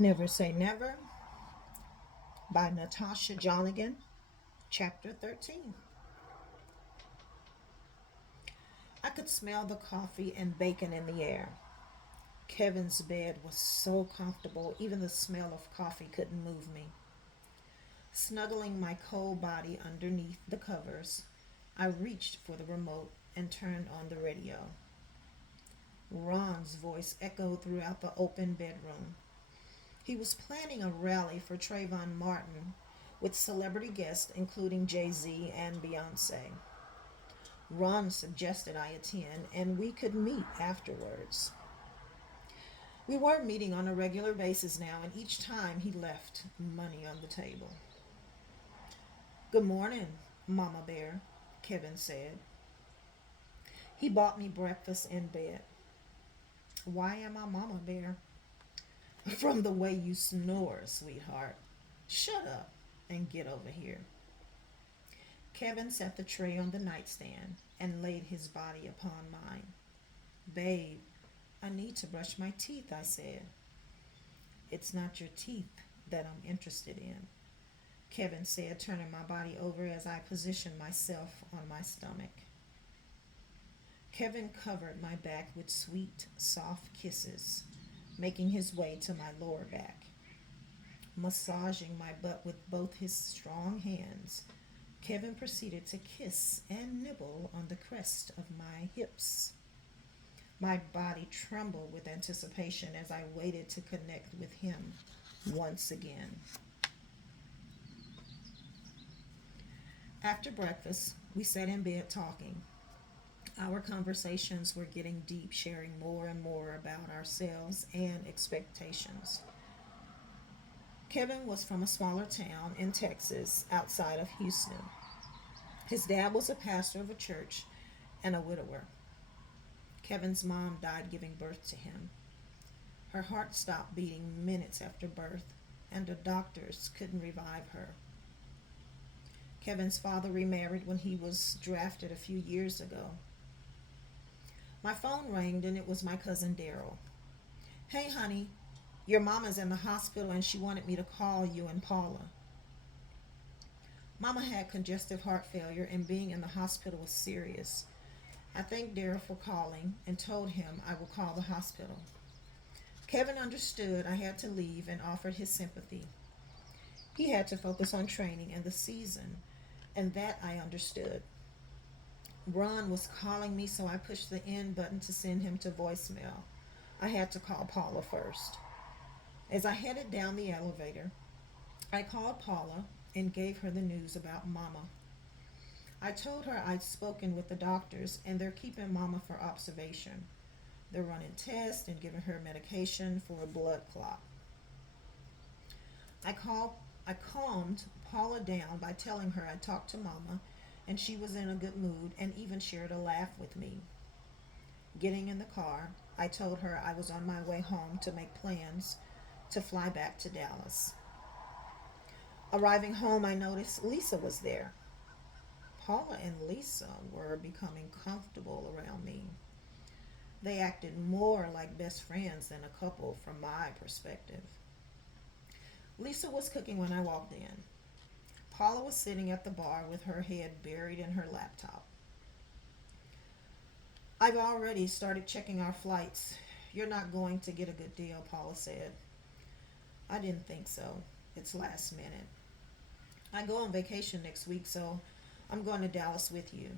Never Say Never by Natasha Jonigan, Chapter 13. I could smell the coffee and bacon in the air. Kevin's bed was so comfortable, even the smell of coffee couldn't move me. Snuggling my cold body underneath the covers, I reached for the remote and turned on the radio. Ron's voice echoed throughout the open bedroom. He was planning a rally for Trayvon Martin with celebrity guests including Jay-Z and Beyonce. Ron suggested I attend and we could meet afterwards. We were meeting on a regular basis now, and each time he left money on the table. "Good morning, Mama Bear," Kevin said. He bought me breakfast in bed. "Why am I Mama Bear?" "From the way you snore, sweetheart." "Shut up and get over here." Kevin set the tray on the nightstand and laid his body upon mine. "Babe, I need to brush my teeth," I said. "It's not your teeth that I'm interested in," Kevin said, turning my body over as I positioned myself on my stomach. Kevin covered my back with sweet, soft kisses, making his way to my lower back. Massaging my butt with both his strong hands, Kevin proceeded to kiss and nibble on the crest of my hips. My body trembled with anticipation as I waited to connect with him once again. After breakfast, we sat in bed talking. Our conversations were getting deep, sharing more and more about ourselves and expectations. Kevin was from a smaller town in Texas outside of Houston. His dad was a pastor of a church and a widower. Kevin's mom died giving birth to him. Her heart stopped beating minutes after birth, and the doctors couldn't revive her. Kevin's father remarried when he was drafted a few years ago. My phone rang and it was my cousin Daryl. "Hey, honey, your mama's in the hospital and she wanted me to call you and Paula." Mama had congestive heart failure and being in the hospital was serious. I thanked Daryl for calling and told him I would call the hospital. Kevin understood I had to leave and offered his sympathy. He had to focus on training and the season, and that I understood. Ron was calling me, so I pushed the end button to send him to voicemail. I had to call Paula first. As I headed down the elevator, I called Paula and gave her the news about Mama. I told her I'd spoken with the doctors and they're keeping Mama for observation. They're running tests and giving her medication for a blood clot. I called I calmed Paula down by telling her I talked to Mama and she was in a good mood and even shared a laugh with me. Getting in the car, I told her I was on my way home to make plans to fly back to Dallas. Arriving home, I noticed Lisa was there. Paula and Lisa were becoming comfortable around me. They acted more like best friends than a couple from my perspective. Lisa was cooking when I walked in. Paula was sitting at the bar with her head buried in her laptop. "I've already started checking our flights. You're not going to get a good deal," Paula said. "I didn't think so. It's last minute. I go on vacation next week, so I'm going to Dallas with you."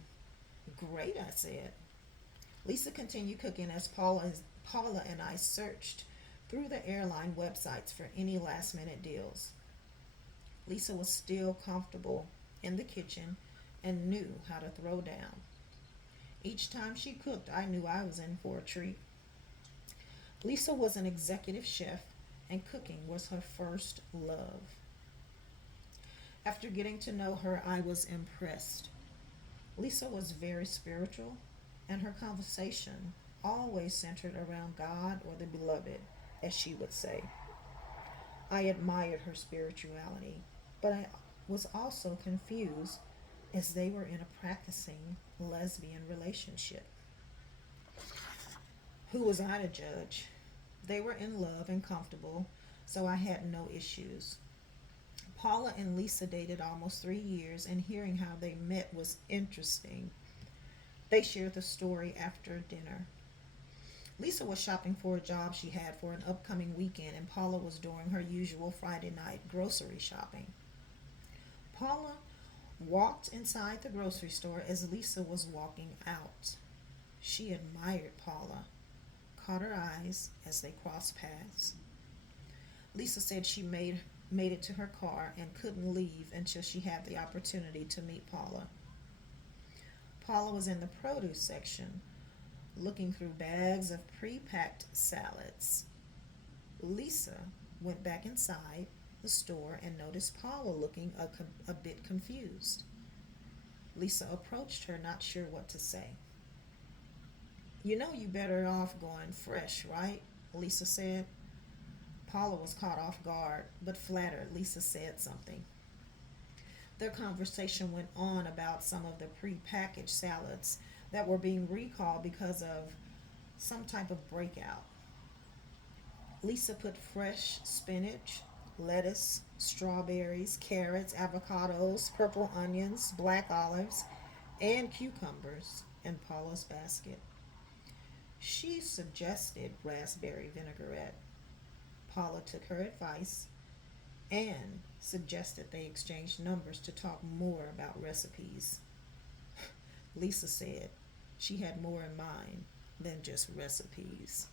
"Great," I said. Lisa continued cooking as Paula and I searched through the airline websites for any last minute deals. Lisa was still comfortable in the kitchen and knew how to throw down. Each time she cooked, I knew I was in for a treat. Lisa was an executive chef, and cooking was her first love. After getting to know her, I was impressed. Lisa was very spiritual, and her conversation always centered around God or the beloved, as she would say. I admired her spirituality, but I was also confused as they were in a practicing lesbian relationship. Who was I to judge? They were in love and comfortable, so I had no issues. Paula and Lisa dated almost 3 years, and hearing how they met was interesting. They shared the story after dinner. Lisa was shopping for a job she had for an upcoming weekend, and Paula was doing her usual Friday night grocery shopping. Paula walked inside the grocery store as Lisa was walking out. She admired Paula, caught her eyes as they crossed paths. Lisa said she made it to her car and couldn't leave until she had the opportunity to meet Paula. Paula was in the produce section, looking through bags of pre-packed salads. Lisa went back inside the store and noticed Paula looking a bit confused. Lisa approached her, not sure what to say. You know you better off going fresh, right? Lisa said. Paula was caught off guard, but flattered Lisa said something. Their conversation went on about some of the pre-packaged salads that were being recalled because of some type of breakout. Lisa put fresh spinach, lettuce, strawberries, carrots, avocados, purple onions, black olives, and cucumbers in Paula's basket. She suggested raspberry vinaigrette. Paula took her advice and suggested they exchange numbers to talk more about recipes. Lisa said she had more in mind than just recipes.